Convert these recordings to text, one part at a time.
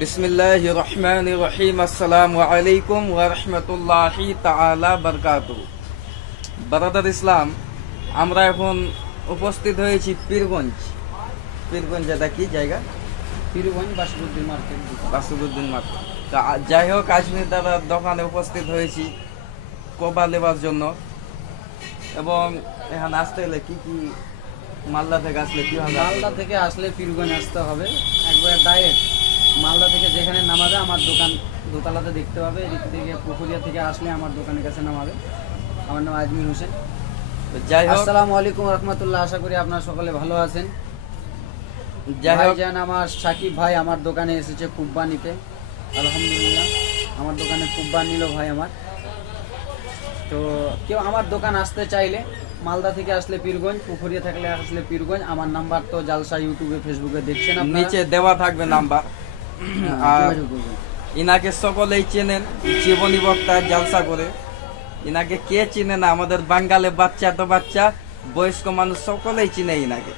বিসমিল্লাহির রহমানির রহিম। আসসালামু আলাইকুম ওয়া রাহমাতুল্লাহি তাআলা বারাকাতুহু। বারাদার ইসলাম, আমরা এখন উপস্থিত হয়েছি পীরগঞ্জ। পীরগঞ্জ এটা কি জায়গা? পীরগঞ্জ বাসুদ্দিন মার্কেট। বাসুদ্দিন মার্কেট। তা যাই হোক, কাশ্মীর দাদার দোকানে উপস্থিত হয়েছি কোবা নেবার জন্য। এবং এখানে আসতে হলে কি কি মালদা থেকে আসলে কি হবে? মালদা থেকে আসলে পীরগঞ্জ আসতে হবে, একবার ডাইরেক্ট মালদা থেকে যেখানে নামাবে আমার দোকান দোতলাতে দেখতে পাবে। এদিক থেকে পুকুরিয়া থেকে আসলে আমার দোকানের কাছে নামাবে। আমার নাম আজমির হোসেন। যাই হোক, আসসালামু আলাইকুম রহমতুল্লাহ। আশা করি আপনারা সকলে ভালো আছেন। যাই হোক, ভাইজান আমার সাকিব ভাই আমার দোকানে এসেছে কুব্বা নিতে। আলহামদুলিল্লাহ, আমার দোকানে কুব্বা নিল ভাই আমার। তো কেউ আমার দোকান আসতে চাইলে মালদা থেকে আসলে পীরগঞ্জ, পুকুরিয়া থাকলে আসলে পীরগঞ্জ। আমার নাম্বার তো জালসা ইউটিউবে ফেসবুকে দেখছেন আপনারা। নিচে দেওয়া থাকবে নাম্বার। আর যোগাযোগ করবেন। ইনাকে সকলেই চেনেন, জীবনী বক্তা জালসা করে। ইনাকে কে চিনে না? আমাদের বাঙালি বাচ্চা তো বাচ্চা, বয়স্ক মানুষ সকলেই চিনে ইনাকে।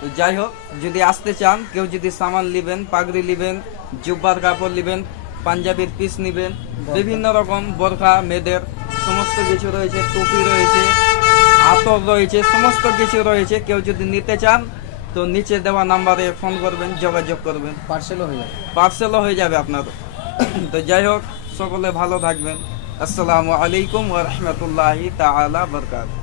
তো যাই হোক, যদি আসতে চান, কেউ যদি সামান নিবেন, পাগড়ি নিবেন, জুব্বার কাপড় নিবেন, পাঞ্জাবির পিস নিবেন, বিভিন্ন রকম বোরখা মেয়েদের সমস্ত কিছু রয়েছে, টুপি রয়েছে, আতর রয়েছে, সমস্ত কিছু রয়েছে। কেউ যদি নিতে চান তো নিচে দেওয়া নাম্বারে ফোন করবেন, যোগাযোগ করবেন, পার্সেলও হয়ে যাবে। পার্সেলও হয়ে যাবে আপনার। তো যাই হোক, সকলে ভালো থাকবেন। আসসালামু আলাইকুম ওয়া রাহমাতুল্লাহি তাআলা বারাকাতুহু।